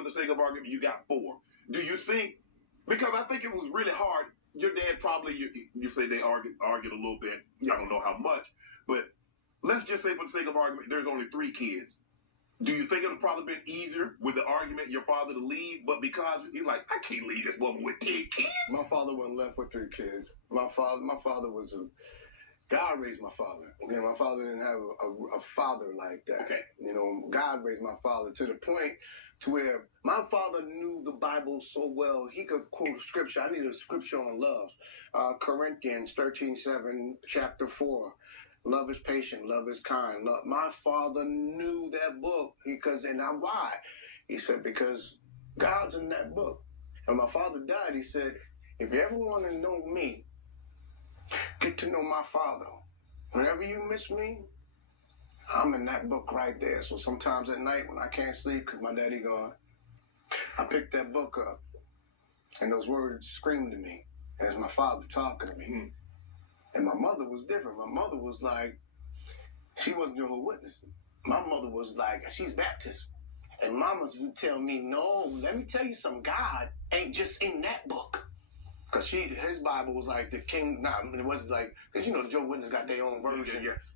for the sake of argument, you got 4. Do you think, because I think it was really hard, your dad probably, you say they argued a little bit, I don't know how much, but let's just say for the sake of argument, there's only 3 kids. Do you think it would probably been easier with the argument your father to leave, but because he's like, I can't leave this woman with 10 kids? My father wasn't left with 3 kids. My father was God raised my father. You know, my father didn't have a father like that. Okay. You know, God raised my father to the point to where my father knew the Bible so well, he could quote a scripture. I need a scripture on love. Corinthians 13:7, chapter 4. Love is patient, love is kind. Love. My father knew that book why? He said, because God's in that book. And my father died, he said, if you ever want to know me, get to know my father. Whenever you miss me, I'm in that book right there. So sometimes at night when I can't sleep because my daddy gone, I pick that book up and those words scream to me as my father talking to me. Mm-hmm. And my mother was different. My mother was like, she wasn't doing her witnessing. My mother was like, she's Baptist. And mamas would tell me, no, let me tell you something. God ain't just in that book. Because his Bible was like the king, it wasn't like, because the Jehovah's Witnesses got their own version. Yes.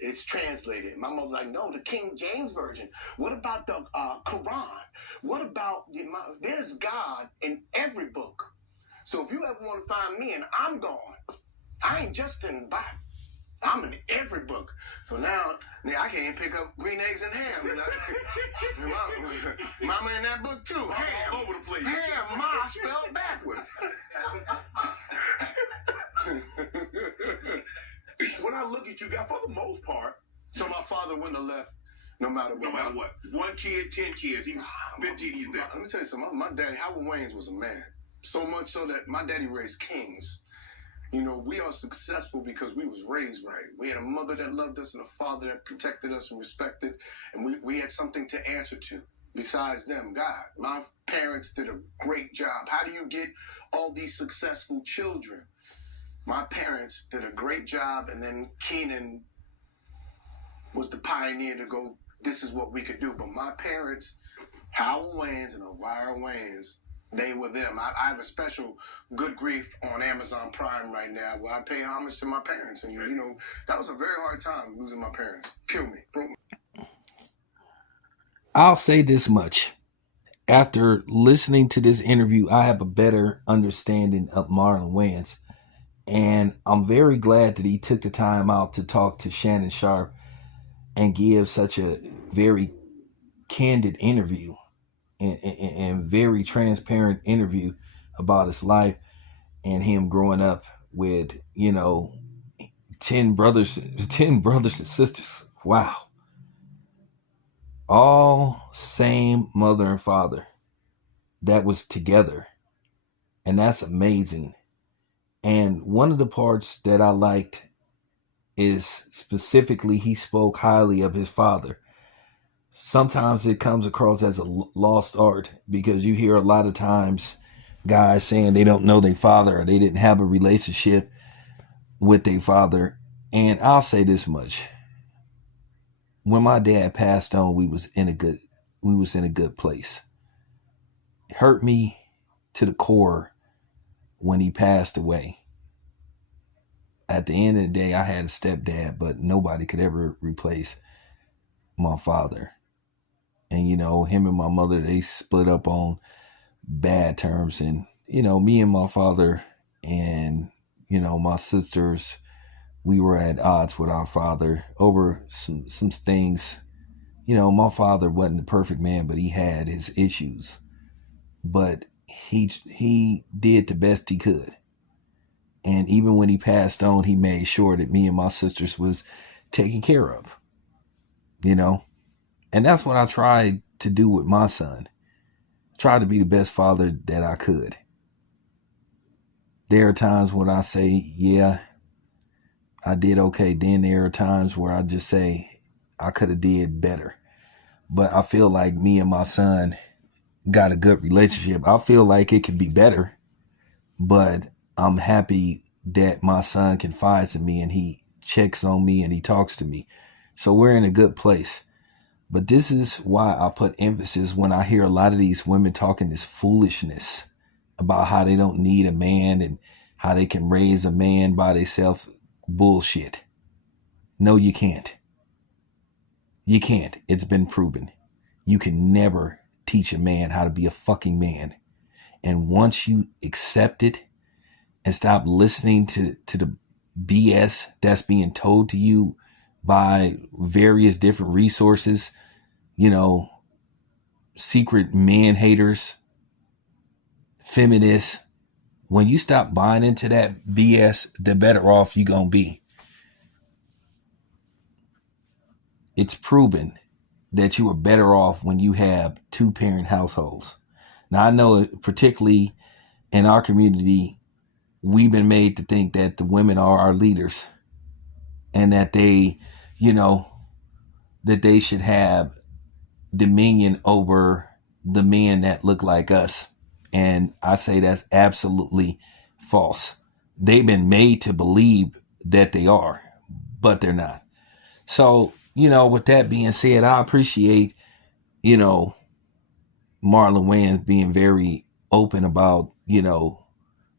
It's translated. My mother's like, no, the King James Version. What about the Quran? What about, there's God in every book. So if you ever want to find me and I'm gone, I ain't just in the Bible. I'm in every book. So now I can't pick up green eggs and ham. Mama in that book too. Ham. All over the place. Ham, ma spelled backward. When I look at you, for the most part, so my father wouldn't have left no matter what. No matter what. 1 kid, 10 kids. He's 15, he's there. Let me tell you something. My daddy, Howard Wayans, was a man. So much so that my daddy raised kings. We are successful because we was raised right. We had a mother that loved us and a father that protected us and respected. And we had something to answer to besides them, God. My parents did a great job. How do you get all these successful children? My parents did a great job, and then Keenan was the pioneer to go, this is what we could do. But my parents, Howard Wayans and Elvira Wayans, they were them. I have a special Good Grief on Amazon Prime right now where I pay homage to my parents. And, that was a very hard time losing my parents. Killed me. Broke me. I'll say this much. After listening to this interview, I have a better understanding of Marlon Wayans. And I'm very glad that he took the time out to talk to Shannon Sharpe and give such a very candid interview. And very transparent interview about his life and him growing up with, 10 brothers and sisters. Wow. All same mother and father that was together. And that's amazing. And one of the parts that I liked is specifically he spoke highly of his father. Sometimes it comes across as a lost art because you hear a lot of times guys saying they don't know their father or they didn't have a relationship with their father. And I'll say this much. When my dad passed on, we was in a good place. It hurt me to the core when he passed away. At the end of the day, I had a stepdad, but nobody could ever replace my father. And, him and my mother, they split up on bad terms. And, me and my father and, my sisters, we were at odds with our father over some things. My father wasn't the perfect man, but he had his issues. But he did the best he could. And even when he passed on, he made sure that me and my sisters was taken care of, And that's what I tried to do with my son. Try to be the best father that I could. There are times when I say, yeah, I did okay. Then there are times where I just say, I could have did better. But I feel like me and my son got a good relationship. I feel like it could be better. But I'm happy that my son confides in me and he checks on me and he talks to me. So we're in a good place. But this is why I put emphasis when I hear a lot of these women talking this foolishness about how they don't need a man and how they can raise a man by themselves. Bullshit. No, you can't. You can't. It's been proven. You can never teach a man how to be a fucking man. And once you accept it and stop listening to the BS that's being told to you by various different resources, secret man haters, feminists, when you stop buying into that BS, the better off you're going to be. It's proven that you are better off when you have 2-parent households. Now, I know particularly in our community, we've been made to think that the women are our leaders and that they, that they should have dominion over the men that look like us. And I say that's absolutely false. They've been made to believe that they are, but they're not. So, with that being said, I appreciate, Marlon Wayans being very open about,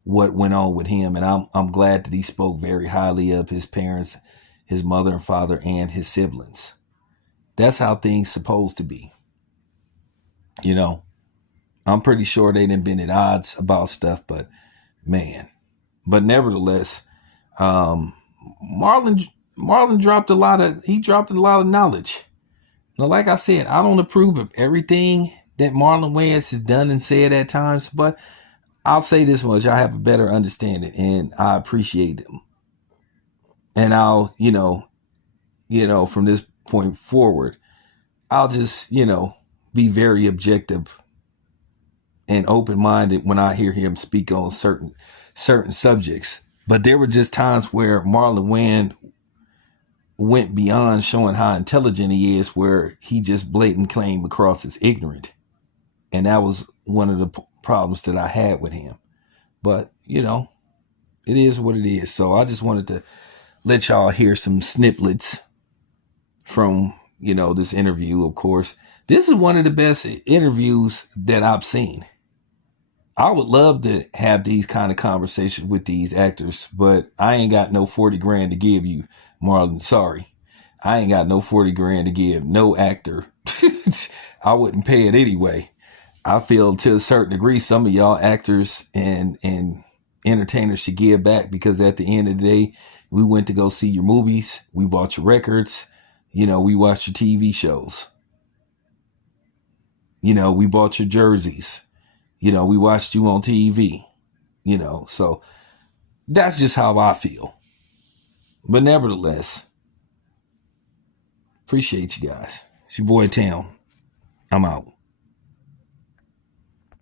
what went on with him. And I'm glad that he spoke very highly of his parents, his mother and father, and his siblings. That's how things supposed to be. I'm pretty sure they done been at odds about stuff, but nevertheless, Marlon dropped a lot of knowledge. Now, like I said, I don't approve of everything that Marlon Wayans has done and said at times, but I'll say this much: I have a better understanding, and I appreciate him. And I'll, from this point forward, I'll just, be very objective and open-minded when I hear him speak on certain subjects. But there were just times where Marlon Wayans went beyond showing how intelligent he is, where he just blatant came across as ignorant. And that was one of the problems that I had with him. But, it is what it is. So I just wanted to let y'all hear some snippets from, this interview. Of course, this is one of the best interviews that I've seen. I would love to have these kind of conversations with these actors, but I ain't got no 40 grand to give you, Marlon. Sorry. I ain't got no 40 grand to give no actor. I wouldn't pay it anyway. I feel to a certain degree, some of y'all actors and entertainers should give back, because at the end of the day, we went to go see your movies. We bought your records. We watched your TV shows. We bought your jerseys. We watched you on TV, so that's just how I feel. But nevertheless, appreciate you guys. It's your boy Tam. I'm out.